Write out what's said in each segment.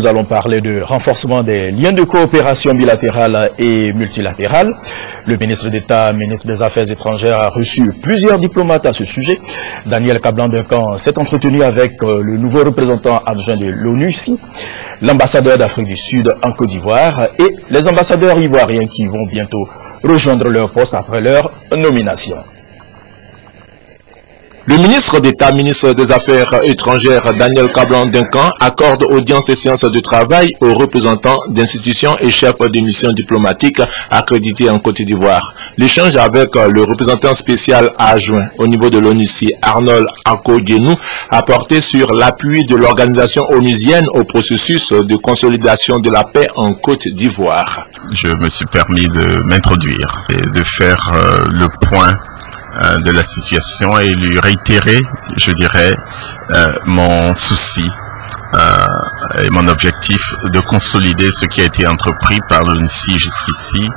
Nous allons parler de renforcement des liens de coopération bilatérale et multilatérale. Le ministre d'État, ministre des Affaires étrangères, a reçu plusieurs diplomates à ce sujet. Daniel Kablan-Duncan s'est entretenu avec le nouveau représentant adjoint de l'ONU ici, l'ambassadeur d'Afrique du Sud en Côte d'Ivoire et les ambassadeurs ivoiriens qui vont bientôt rejoindre leur poste après leur nomination. Le ministre d'État, ministre des Affaires étrangères, Daniel Kablan-Duncan, accorde audience et séance de travail aux représentants d'institutions et chefs de missions diplomatiques accrédités en Côte d'Ivoire. L'échange avec le représentant spécial adjoint au niveau de l'ONUCI, Arnold Akodjenou, a porté sur l'appui de l'organisation onusienne au processus de consolidation de la paix en Côte d'Ivoire. Je me suis permis de m'introduire et de faire le point de la situation et lui réitérer, je dirais, mon souci et mon objectif de consolider ce qui a été entrepris par l'ONUCI jusqu'ici.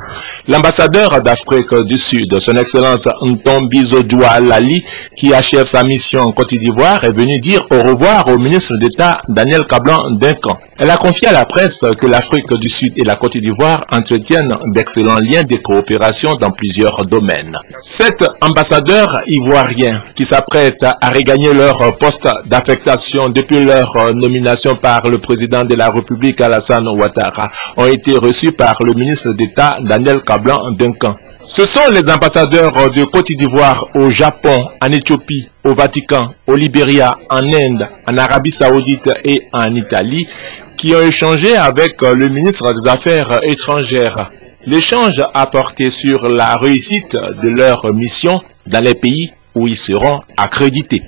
L'ambassadeur d'Afrique du Sud, son Excellence Ntombi Zodjoua Lali, qui achève sa mission en Côte d'Ivoire, est venu dire au revoir au ministre d'État Daniel Kablan-Duncan. Elle a confié à la presse que l'Afrique du Sud et la Côte d'Ivoire entretiennent d'excellents liens de coopération dans plusieurs domaines. Cet ambassadeur ivoirien qui s'apprête à regagner leur poste d'affectation depuis leur nomination par le président de la République Alassane Ouattara ont été reçus par le ministre d'État Daniel Kablan-Duncan. Ce sont les ambassadeurs de Côte d'Ivoire au Japon, en Éthiopie, au Vatican, au Libéria, en Inde, en Arabie Saoudite et en Italie qui ont échangé avec le ministre des Affaires étrangères. L'échange a porté sur la réussite de leur mission dans les pays où ils seront accrédités.